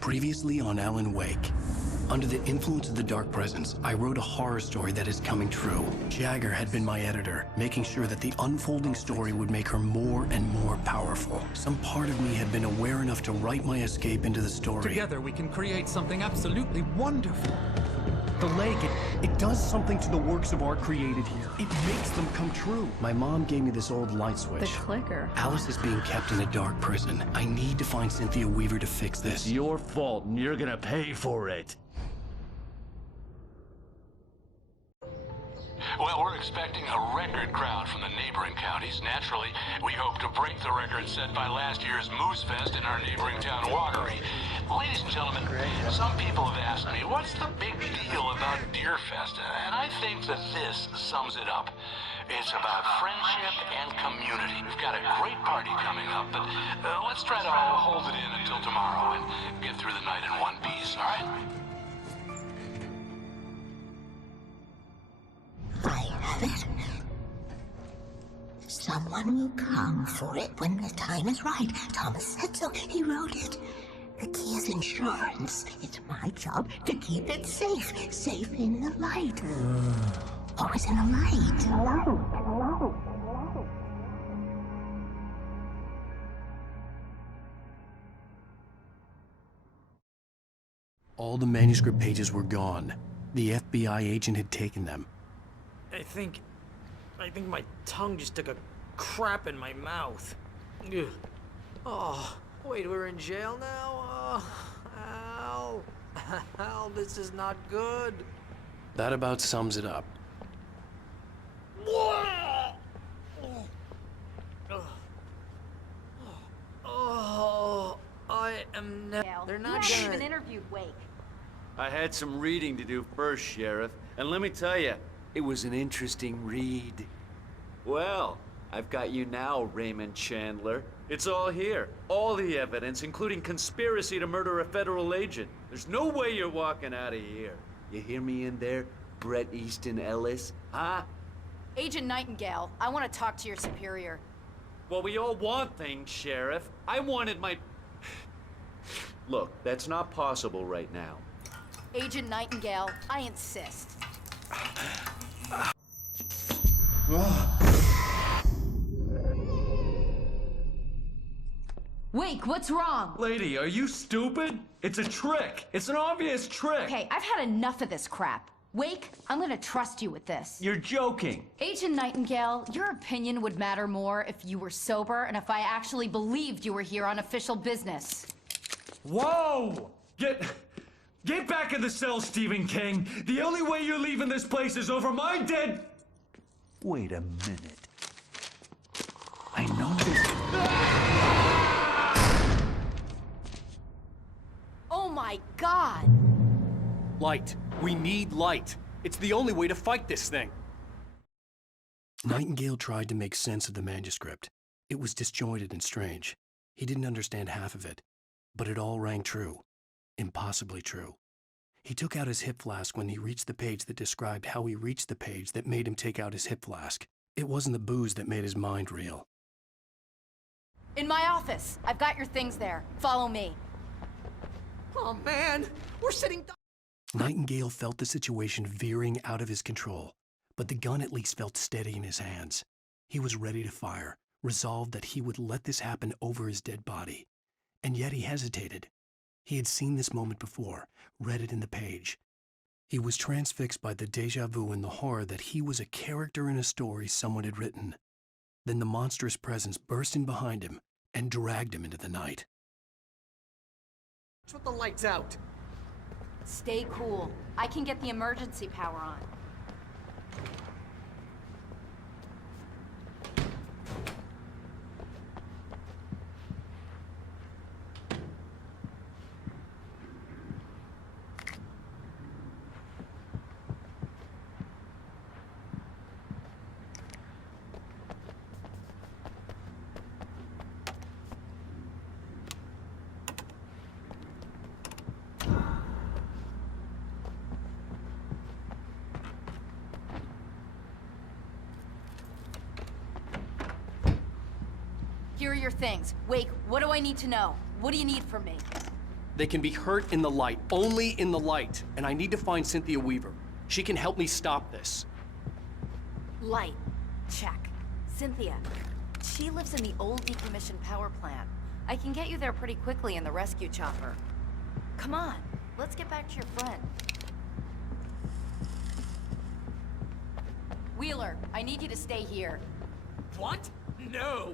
Previously on Alan Wake. Under the influence of the dark presence, I wrote a horror story that is coming true. Jagger had been my editor, making sure that the unfolding story would make her more and more powerful. Some part of me had been aware enough to write my escape into the story. Together we can create something absolutely wonderful. The lake, it does something to the works of art created here. It makes them come true. My mom gave me this old light switch. The clicker. Alice is being kept in a dark prison. I need to find Cynthia Weaver to fix this. It's your fault, and you're gonna pay for it. Well, we're expecting a record crowd from the neighboring counties. Naturally, we hope to break the record set by last year's Moose Fest in our neighboring town, Watery. Ladies and gentlemen, some people have asked me, what's the big deal about Deer Fest? And I think that this sums it up. It's about friendship and community. We've got a great party coming up, but let's try to hold it in until tomorrow and get through the night in one piece, all right? I have it. Someone will come for it when the time is right. Thomas said so. He wrote it. The key is insurance. It's my job to keep it safe. Safe in the light. Always in the light. All the manuscript pages were gone. The FBI agent had taken them. I think my tongue just took a crap in my mouth. Ugh. Oh, wait, we're in jail now? Oh, Al. Al, this is not good. That about sums it up. Oh, I am They're not you haven't gonna... even interviewed Wake. I had some reading to do first, Sheriff, and let me tell you, it was an interesting read. Well, I've got you now, Raymond Chandler. It's all here. All the evidence, including conspiracy to murder a federal agent. There's no way you're walking out of here. You hear me in there, Bret Easton Ellis? Huh? Agent Nightingale, I want to talk to your superior. Well, we all want things, Sheriff. I wanted my... Look, that's not possible right now. Agent Nightingale, I insist. Wake, what's wrong? Lady, are you stupid? It's a trick. It's an obvious trick. Okay, I've had enough of this crap. Wake, I'm gonna trust you with this. You're joking. Agent Nightingale, your opinion would matter more if you were sober and if I actually believed you were here on official business. Whoa! Get back in the cell, Stephen King. The only way you're leaving this place is over my dead... Wait a minute. I know this... Oh my God! Light. We need light. It's the only way to fight this thing. Nightingale tried to make sense of the manuscript. It was disjointed and strange. He didn't understand half of it, but it all rang true. Impossibly true. He took out his hip flask when he reached the page that described how he reached the page that made him take out his hip flask. It wasn't the booze that made his mind reel. In my office. I've got your things there. Follow me. Oh man, we're sitting... Nightingale felt the situation veering out of his control, but the gun at least felt steady in his hands. He was ready to fire, resolved that he would let this happen over his dead body. And yet he hesitated. He had seen this moment before, read it in the page. He was transfixed by the déjà vu and the horror that he was a character in a story someone had written. Then the monstrous presence burst in behind him and dragged him into the night. Put the lights out. Stay cool. I can get the emergency power on. Here are your things. Wake, what do I need to know? What do you need from me? They can be hurt in the light, only in the light. And I need to find Cynthia Weaver. She can help me stop this. Light. Check. Cynthia. She lives in the old decommissioned power plant. I can get you there pretty quickly in the rescue chopper. Come on, let's get back to your friend. Wheeler, I need you to stay here. What? No!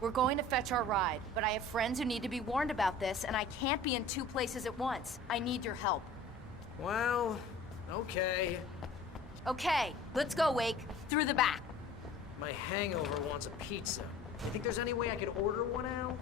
We're going to fetch our ride, but I have friends who need to be warned about this, and I can't be in 2 places at once. I need your help. Well, okay. Okay, let's go, Wake. Through the back. My hangover wants a pizza. You think there's any way I could order one, Al?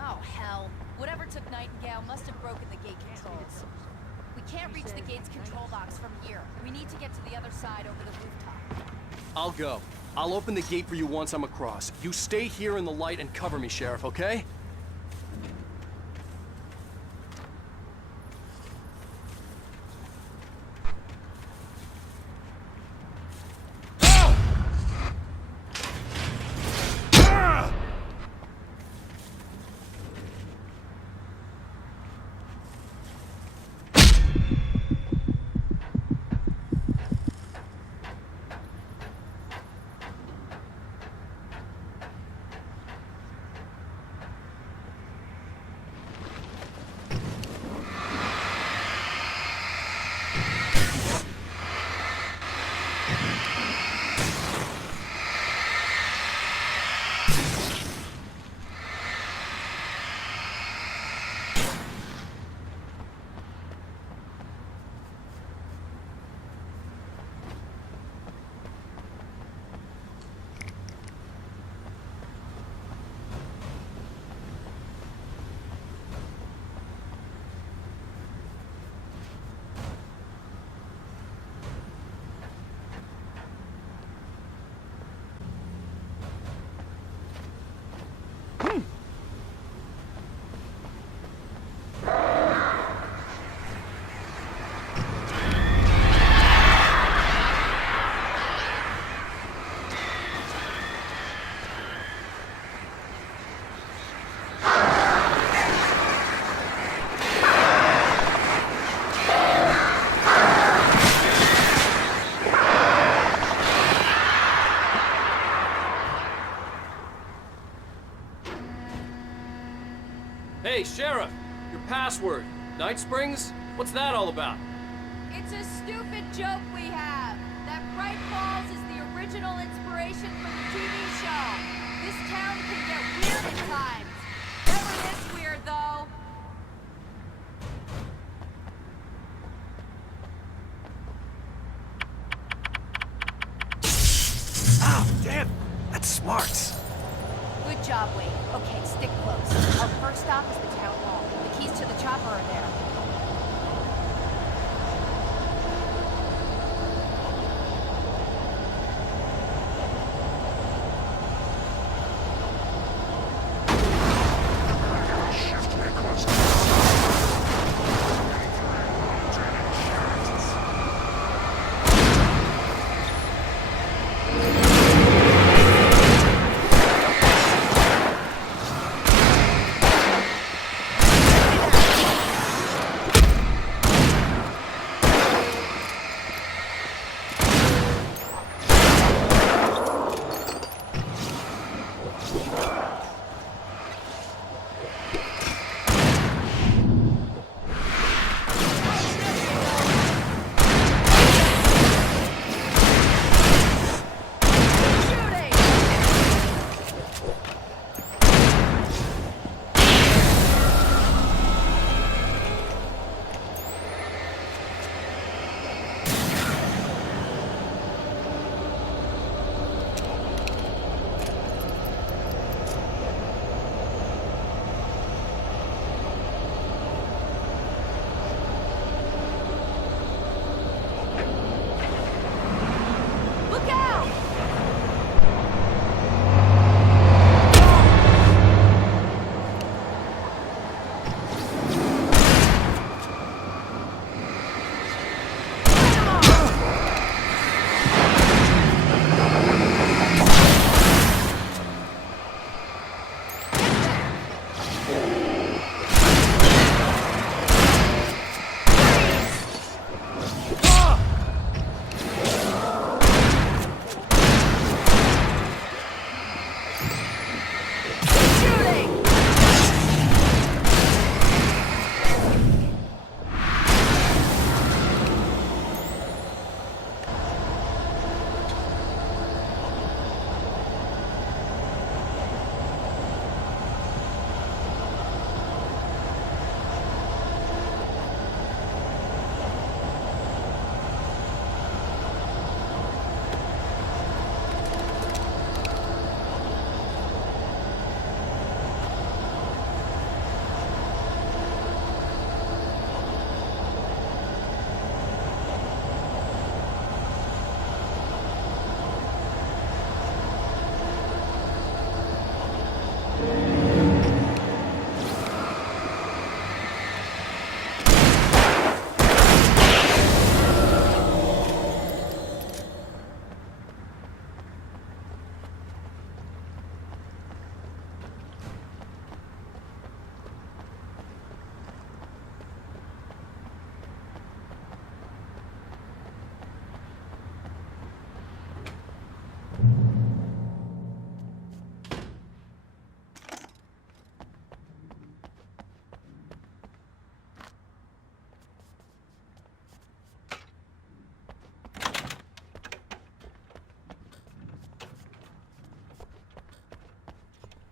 Oh, hell. Whatever took Nightingale must have broken the gate controls. We can't reach the gate's control box from here. We need to get to the other side over the rooftop. I'll go. I'll open the gate for you once I'm across. You stay here in the light and cover me, Sheriff, okay? Hey, Sheriff! Your password. Night Springs? What's that all about? It's a stupid joke we have. That Bright Falls is the original inspiration for the TV show. This town can get weird at times. Never this weird, though. Ow, damn! That's smart. Good job, Wade. Okay, stick close. Our first stop is the town hall. The keys to the chopper are there.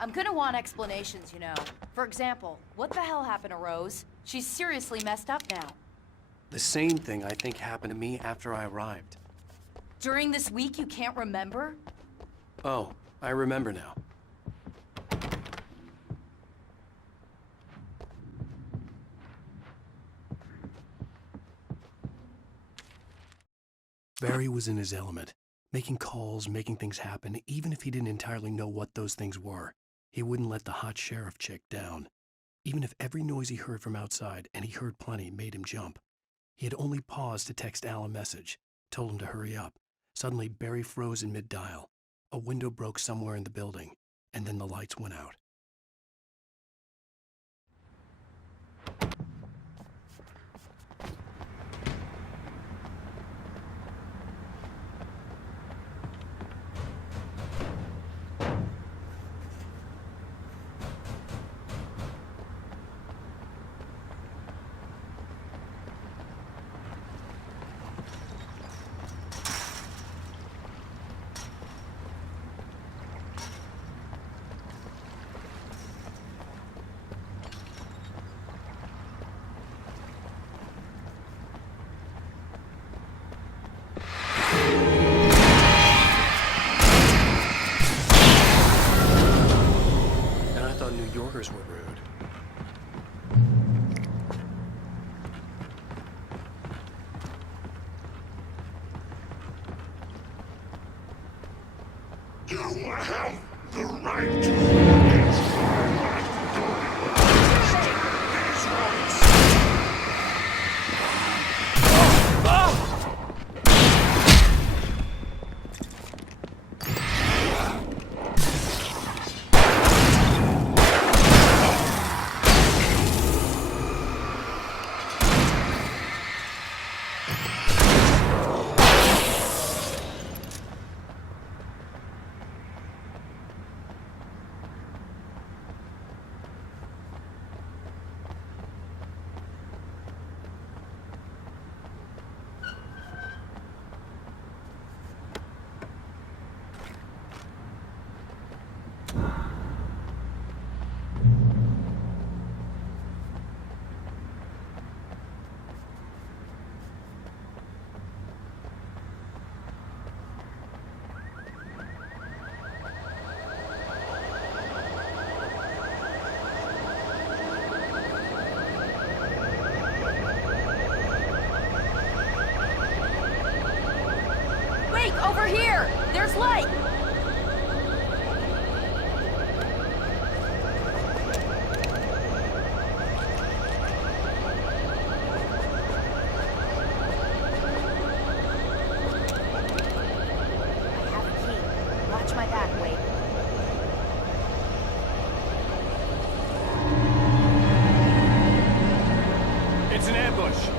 I'm gonna want explanations, you know. For example, what the hell happened to Rose? She's seriously messed up now. The same thing I think happened to me after I arrived. During this week, you can't remember? Oh, I remember now. Barry was in his element, making calls, making things happen, even if he didn't entirely know what those things were. He wouldn't let the hot sheriff chick down. Even if every noise he heard from outside, and he heard plenty, made him jump. He had only paused to text Al a message, told him to hurry up. Suddenly, Barry froze in mid-dial. A window broke somewhere in the building, and then the lights went out. New Yorkers were rude. You have the right to Over here! There's light! I have a key. Watch my back, Wade. It's an ambush!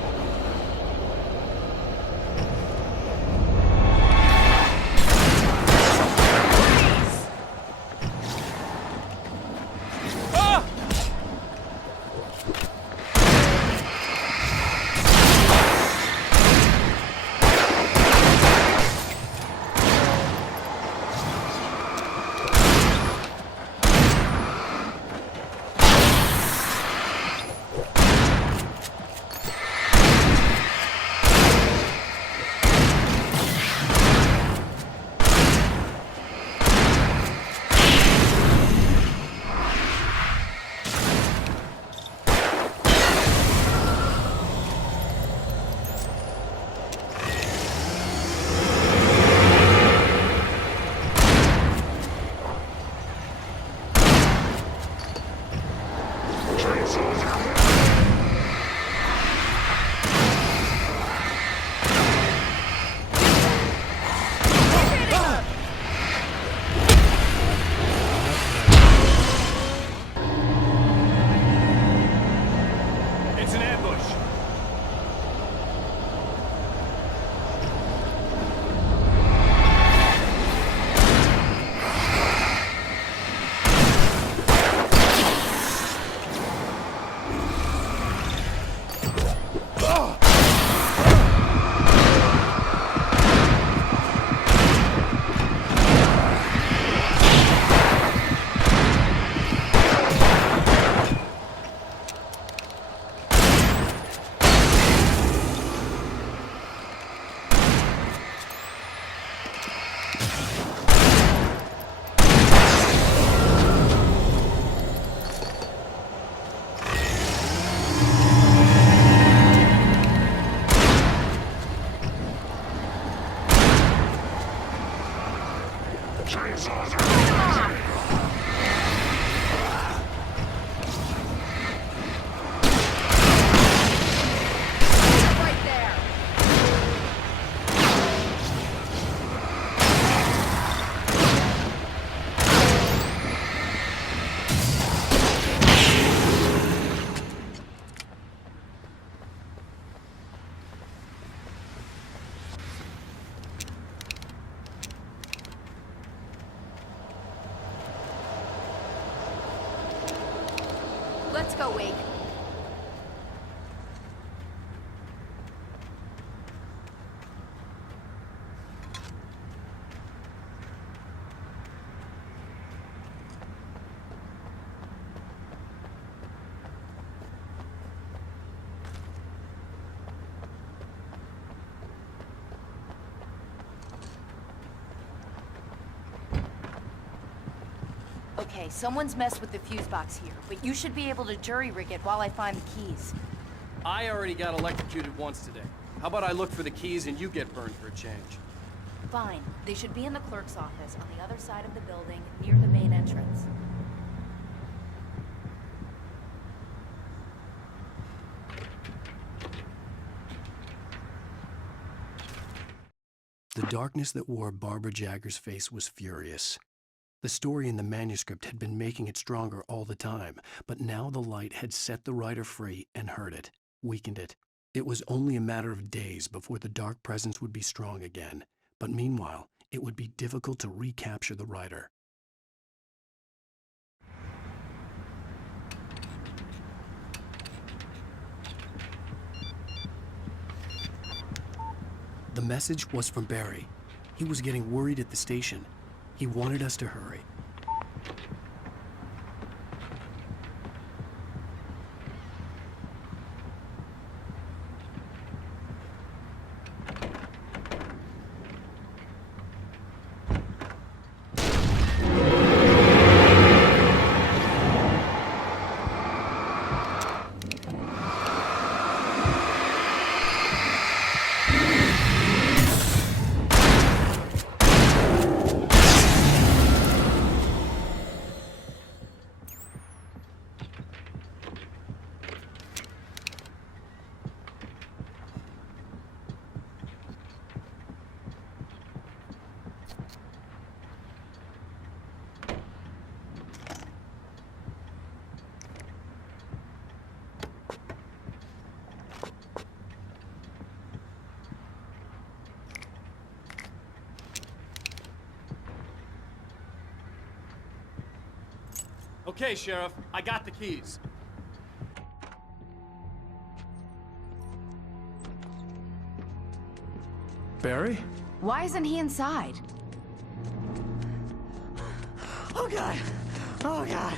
chainsaws Right there. Let's go, Wake. Okay, someone's messed with the fuse box here, but you should be able to jury-rig it while I find the keys. I already got electrocuted once today. How about I look for the keys and you get burned for a change? Fine. They should be in the clerk's office on the other side of the building, near the main entrance. The darkness that wore Barbara Jagger's face was furious. The story in the manuscript had been making it stronger all the time, but now the light had set the writer free and hurt it, weakened it. It was only a matter of days before the dark presence would be strong again, but meanwhile, it would be difficult to recapture the writer. The message was from Barry. He was getting worried at the station. He wanted us to hurry. Okay, Sheriff, I got the keys. Barry? Why isn't he inside? Oh God! Oh God!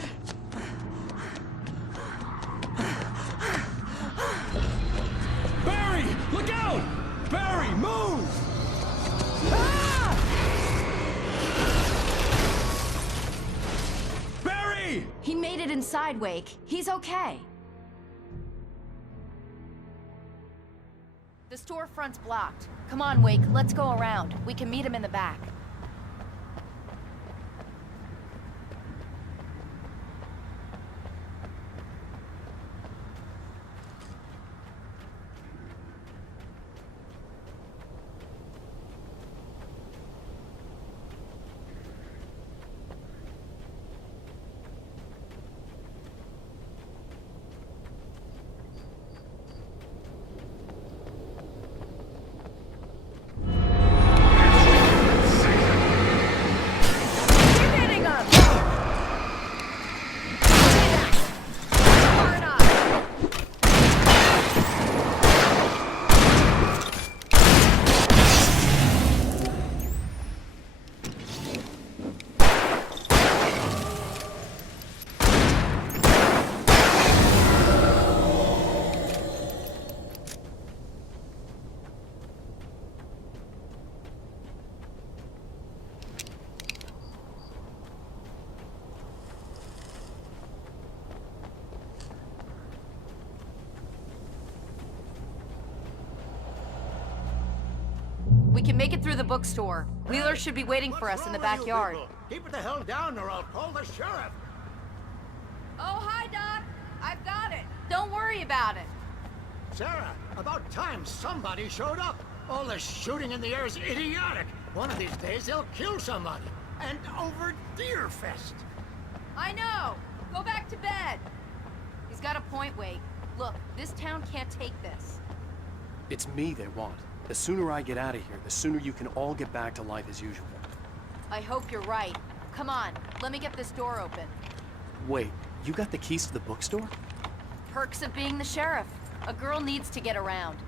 Barry! Look out! Barry, move! Barry! He made it inside, Wake. He's okay. The storefront's blocked. Come on, Wake, let's go around. We can meet him in the back. See can make it through the bookstore. Wheeler should be waiting for us in the backyard. Keep it the hell down or I'll call the sheriff. Oh, hi, Doc. I've got it. Don't worry about it. Sarah, about time somebody showed up. All the shooting in the air is idiotic. One of these days they'll kill somebody. And over Deerfest. I know. Go back to bed. He's got a point, Wake. Look, this town can't take this. It's me they want. The sooner I get out of here, the sooner you can all get back to life as usual. I hope you're right. Come on, let me get this door open. Wait, you got the keys to the bookstore? Perks of being the sheriff. A girl needs to get around.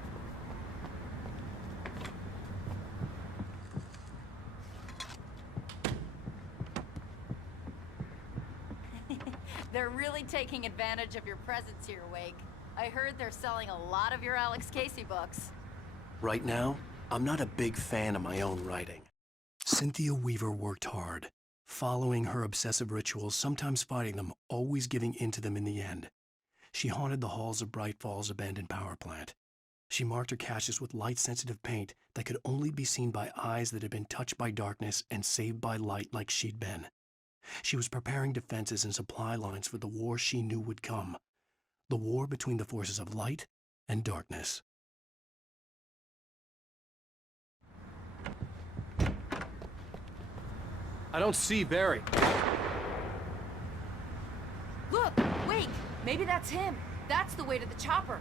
They're really taking advantage of your presence here, Wake. I heard they're selling a lot of your Alex Casey books. Right now, I'm not a big fan of my own writing. Cynthia Weaver worked hard, following her obsessive rituals, sometimes fighting them, always giving in to them in the end. She haunted the halls of Bright Falls' abandoned power plant. She marked her caches with light-sensitive paint that could only be seen by eyes that had been touched by darkness and saved by light like she'd been. She was preparing defenses and supply lines for the war she knew would come. The war between the forces of light and darkness. I don't see Barry. Look! Wake! Maybe that's him. That's the way to the chopper.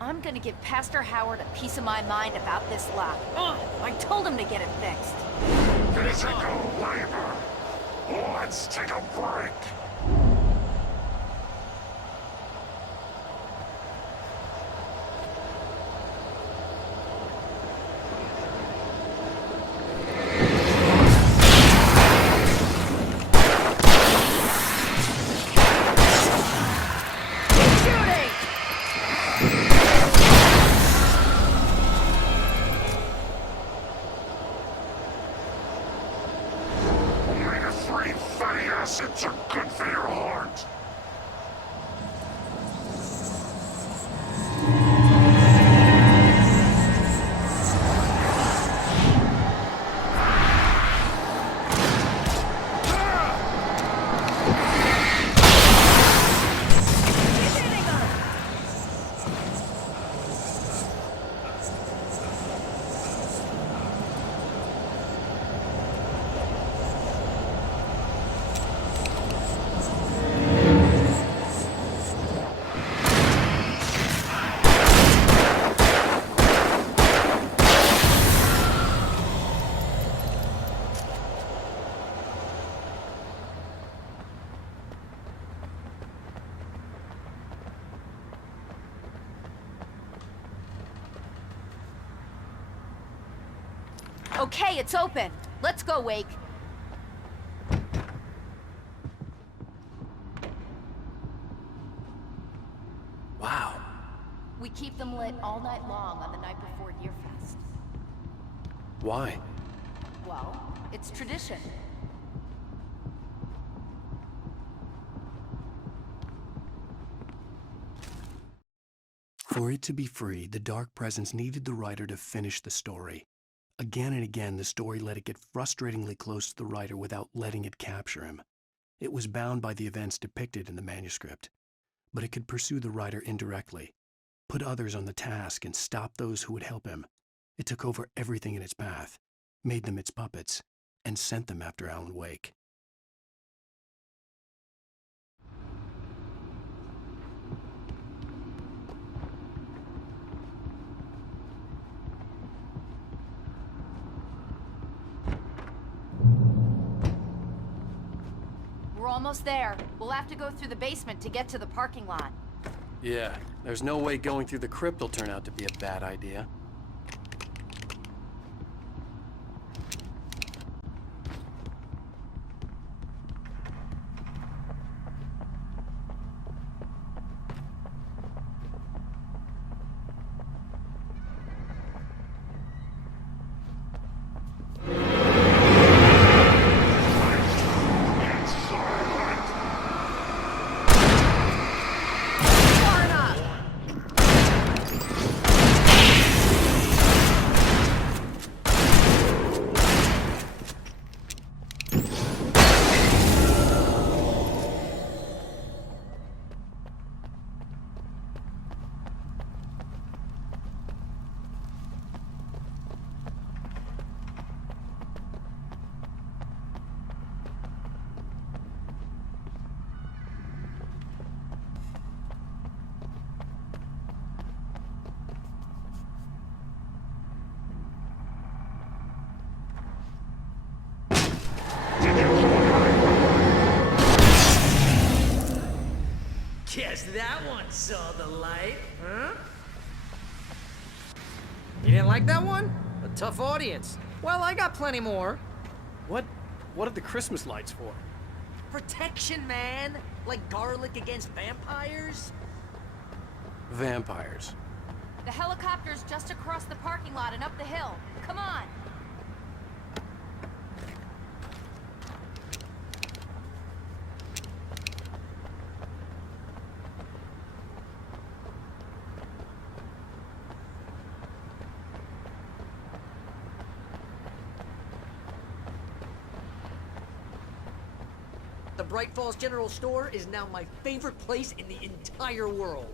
I'm gonna give Pastor Howard a piece of my mind about this lock. Ugh, I told him to get it fixed. Physical labor. Let's take a break. Acids are good for your heart. Okay, it's open. Let's go, Wake. Wow. We keep them lit all night long on the night before Deerfest. Why? Well, it's tradition. For it to be free, the Dark Presence needed the writer to finish the story. Again and again, the story let it get frustratingly close to the writer without letting it capture him. It was bound by the events depicted in the manuscript, but it could pursue the writer indirectly, put others on the task, and stop those who would help him. It took over everything in its path, made them its puppets, and sent them after Alan Wake. We're almost there. We'll have to go through the basement to get to the parking lot. Yeah, there's no way going through the crypt will turn out to be a bad idea. Guess that one saw the light, huh? You didn't like that one? A tough audience. Well, I got plenty more. What are the Christmas lights for? Protection, man! Like garlic against vampires? Vampires. The helicopter's just across the parking lot and up the hill. Come on! The Bright Falls General Store is now my favorite place in the entire world.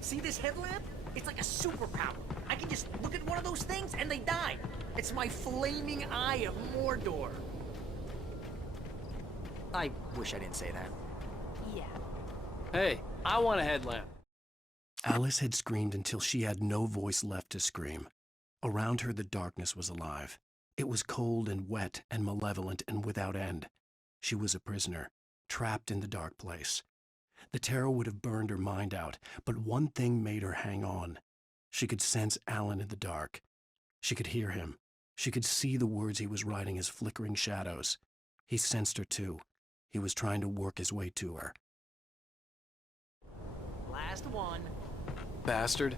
See this headlamp? It's like a superpower. I can just look at one of those things and they die. It's my flaming eye of Mordor. I wish I didn't say that. Yeah. Hey, I want a headlamp. Alice had screamed until she had no voice left to scream. Around her, the darkness was alive. It was cold and wet and malevolent and without end. She was a prisoner, trapped in the dark place. The terror would have burned her mind out, but one thing made her hang on. She could sense Alan in the dark. She could hear him. She could see the words he was writing as flickering shadows. He sensed her too. He was trying to work his way to her. Last one. Bastard.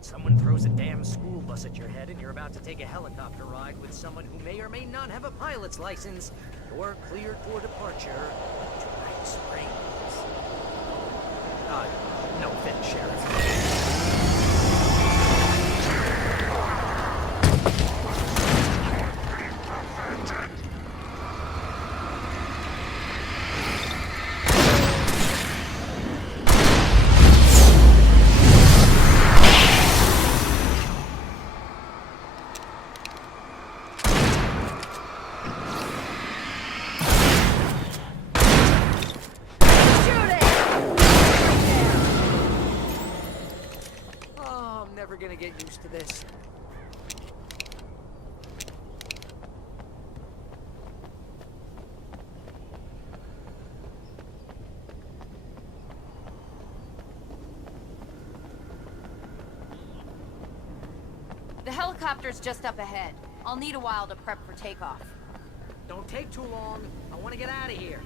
Someone throws a damn school bus at your head and you're about to take a helicopter ride with someone who may or may not have a pilot's license, you're cleared for departure to Night Springs. No offense, Sheriff. Gonna get used to this. helicopter's just up ahead. I'll need a while to prep for takeoff. Don't take too long. I want to get out of here.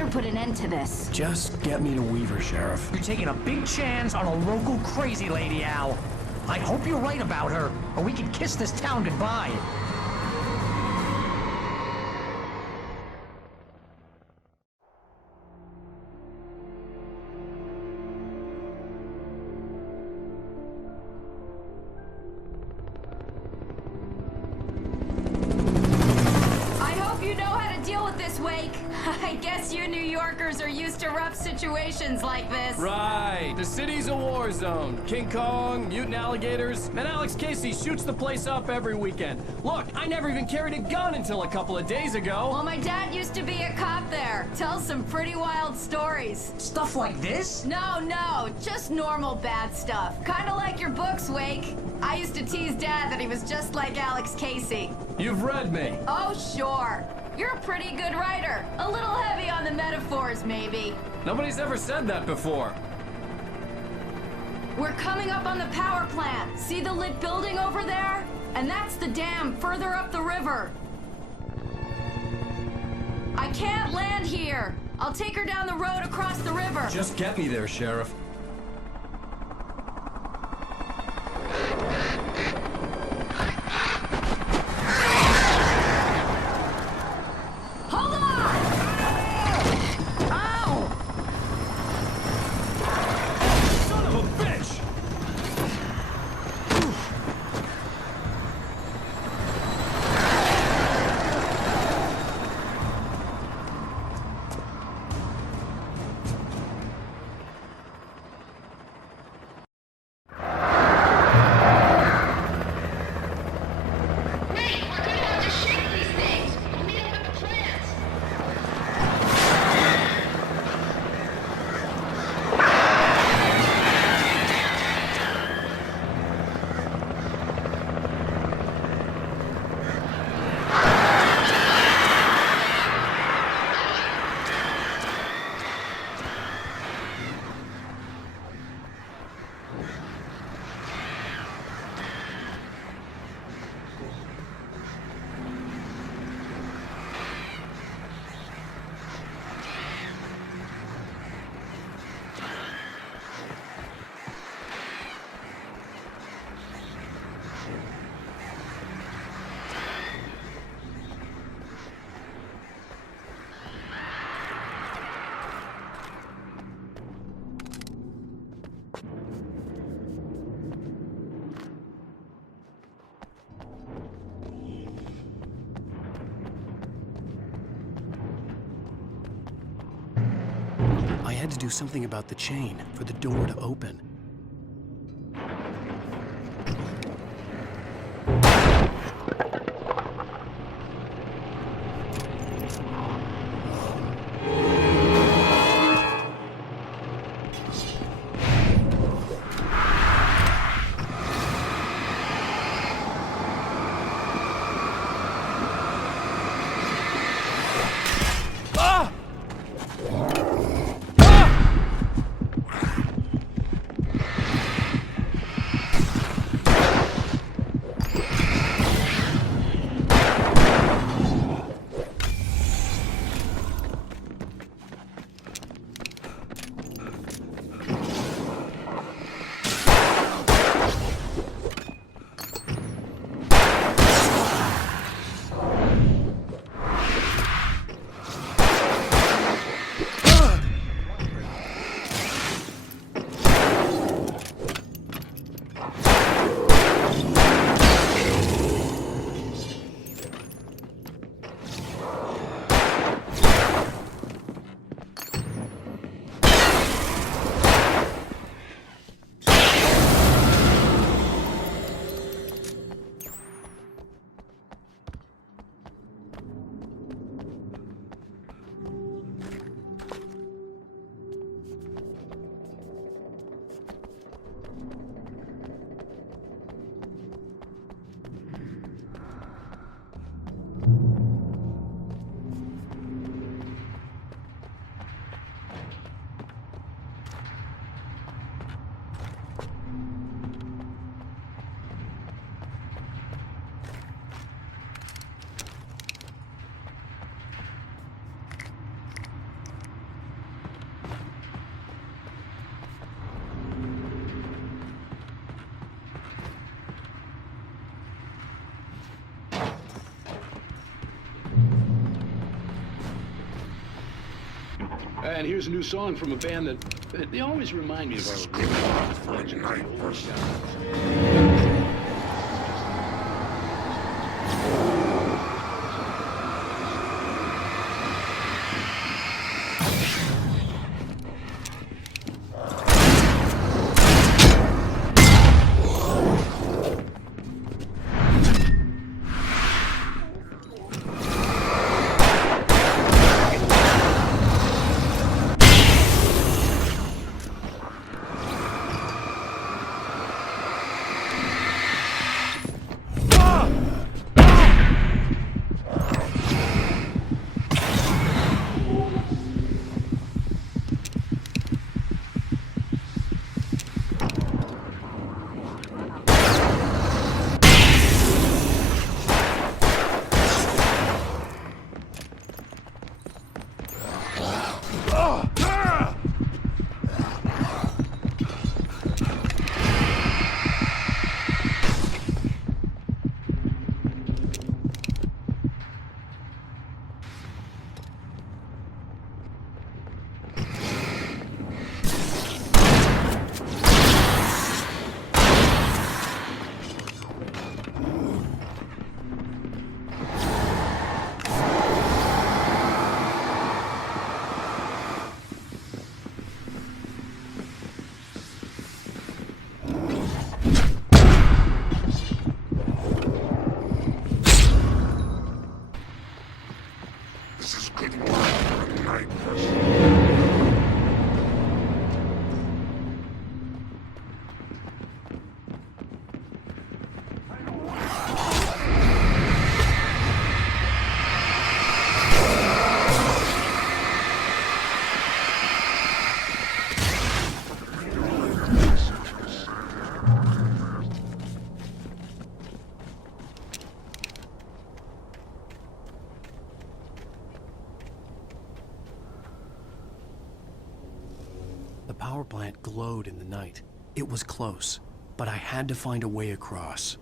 better put an end to this. Just get me to Weaver, Sheriff. You're taking a big chance on a local crazy lady, Al. I hope you're right about her, or we can kiss this town goodbye. I guess you New Yorkers are used to rough situations like this. Right. The city's a war zone. King Kong, mutant alligators, and Alex Casey shoots the place up every weekend. Look, I never even carried a gun until a couple of days ago. Well, my dad used to be a cop there. Tells some pretty wild stories. Stuff like this? No, just normal bad stuff. Kinda like your books, Wake. I used to tease Dad that he was just like Alex Casey. You've read me. Oh, sure. You're a pretty good writer. A little heavy on the metaphors, maybe. Nobody's ever said that before. We're coming up on the power plant. See the lit building over there? And that's the dam further up the river. I can't land here. I'll take her down the road across the river. Just get me there, Sheriff. I had to do something about the chain for the door to open. And here's a new song from a band that they always remind me of our legends, the old guys. The power plant glowed in the night. It was close, but I had to find a way across.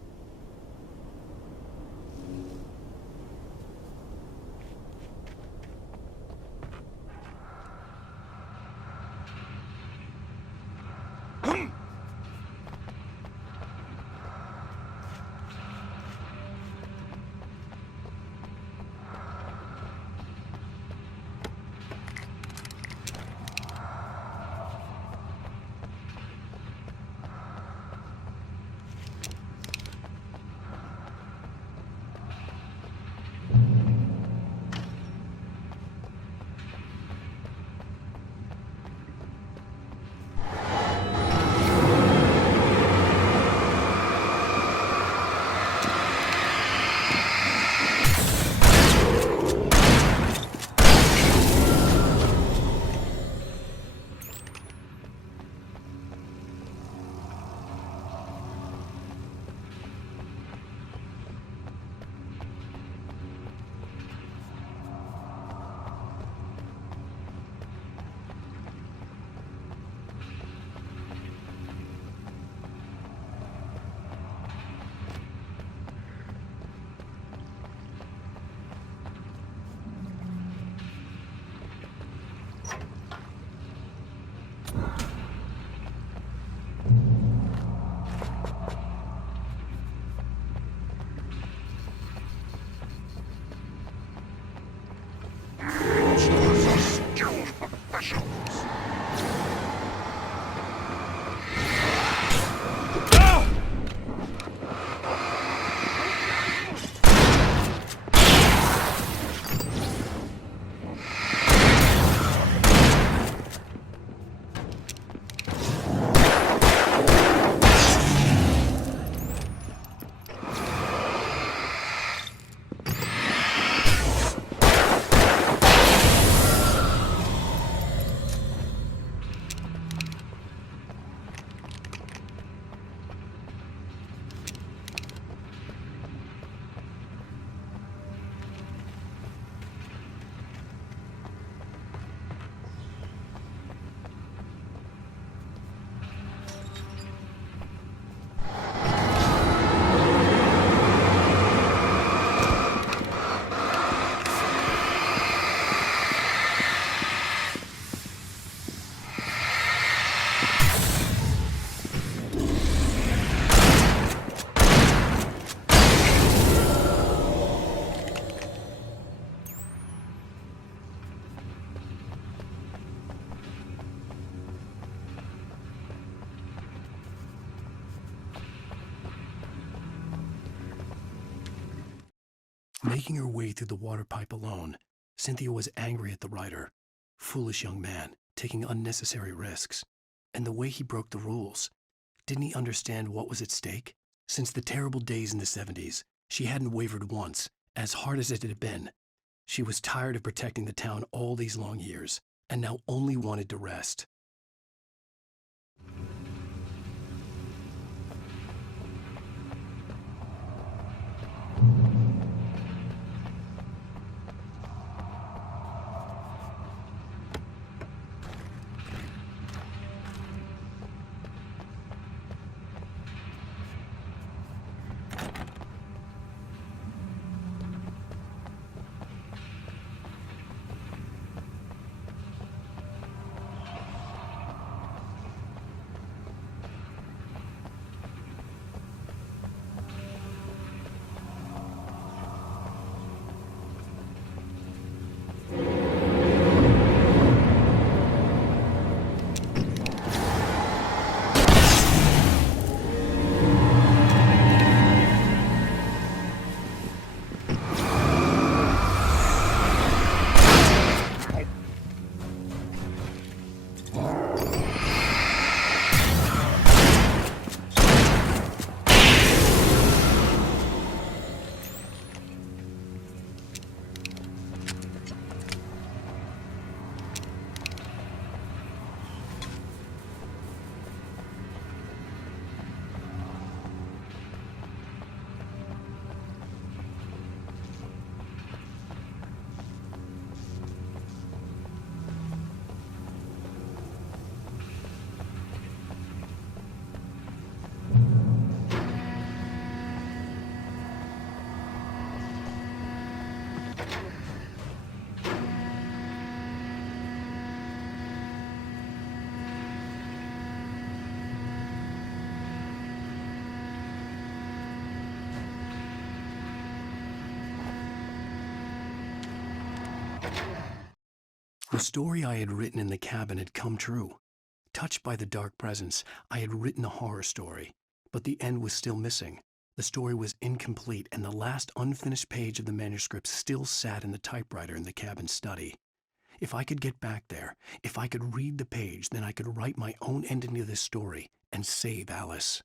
Making her way through the water pipe alone, Cynthia was angry at the writer. Foolish young man, taking unnecessary risks. And the way he broke the rules. Didn't he understand what was at stake? Since the terrible days in the 70s, she hadn't wavered once, as hard as it had been. She was tired of protecting the town all these long years, and now only wanted to rest. The story I had written in the cabin had come true. Touched by the dark presence, I had written a horror story, but the end was still missing. The story was incomplete, and the last unfinished page of the manuscript still sat in the typewriter in the cabin study. If I could get back there, if I could read the page, then I could write my own ending to this story and save Alice.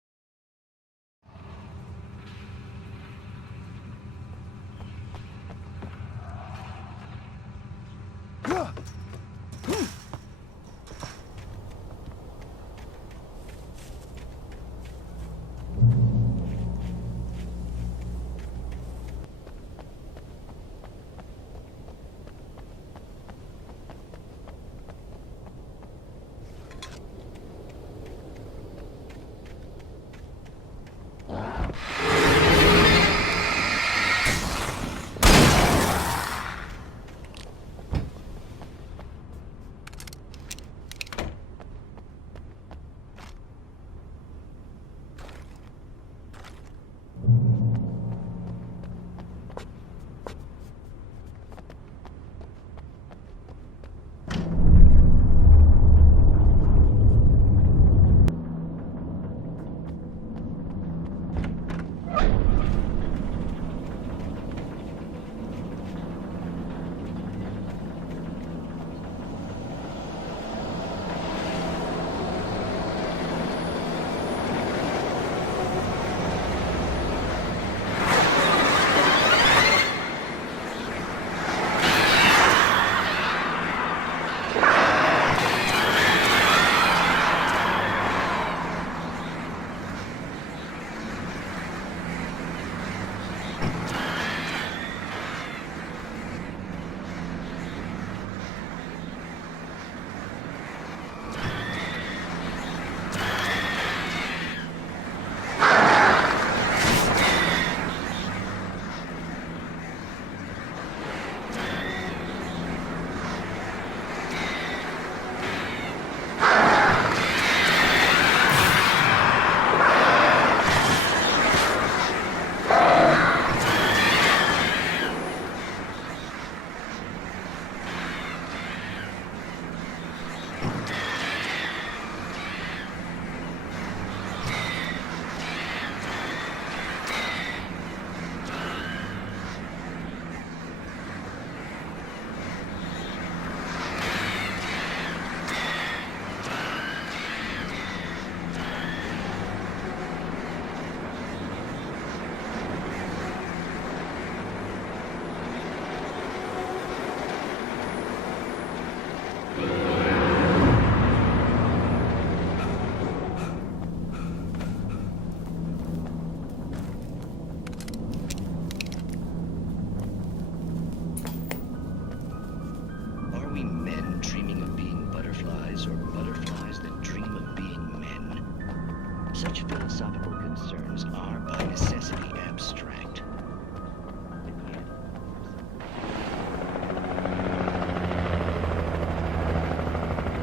butterflies or butterflies that dream of being men? Such philosophical concerns are by necessity abstract.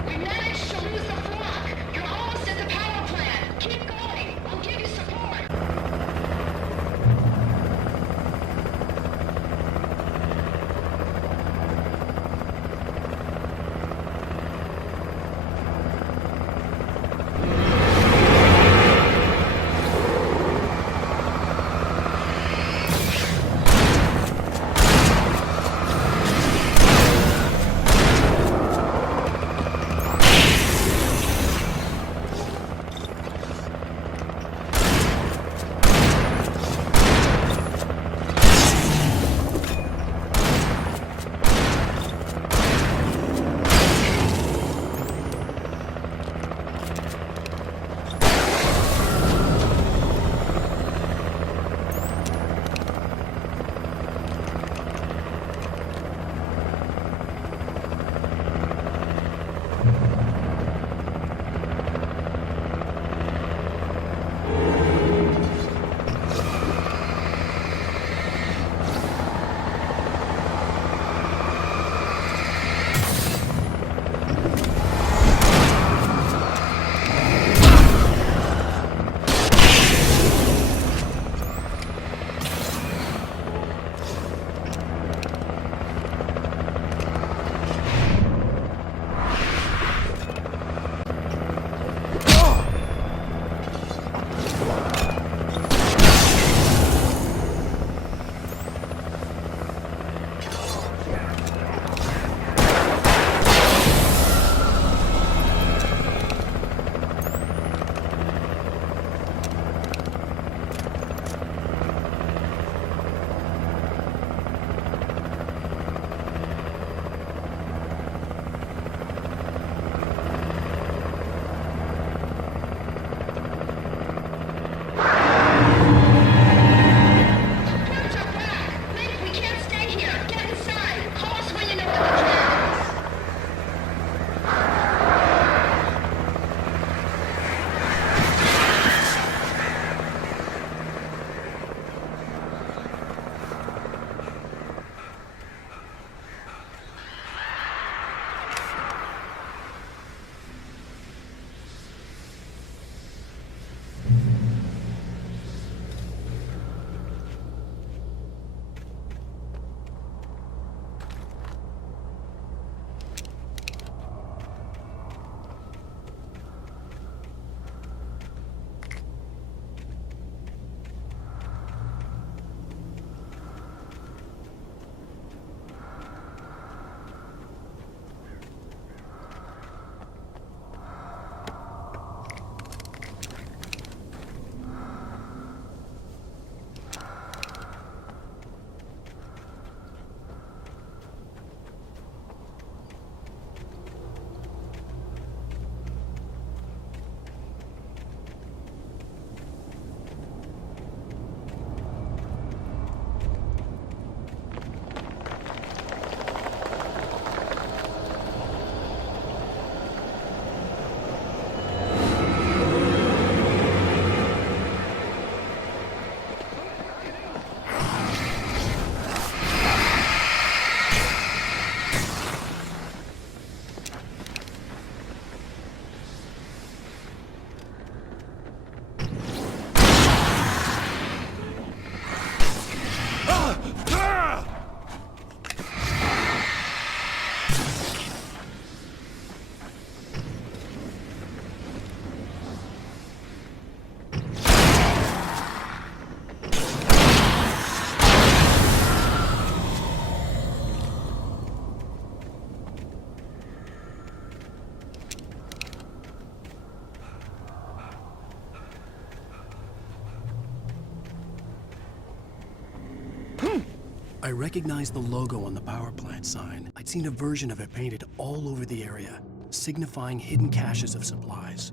We managed to lose the flock! You're almost at the power plant! Keep going! I'll give you support! I recognized the logo on the power plant sign. I'd seen a version of it painted all over the area, signifying hidden caches of supplies.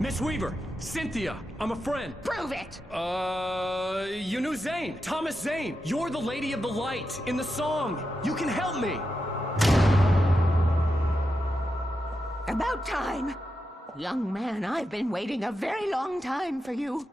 Miss Weaver, Cynthia, I'm a friend. Prove it! You knew Zane, Thomas Zane. You're the Lady of the Light in the song. You can help me. About time. Young man, I've been waiting a very long time for you.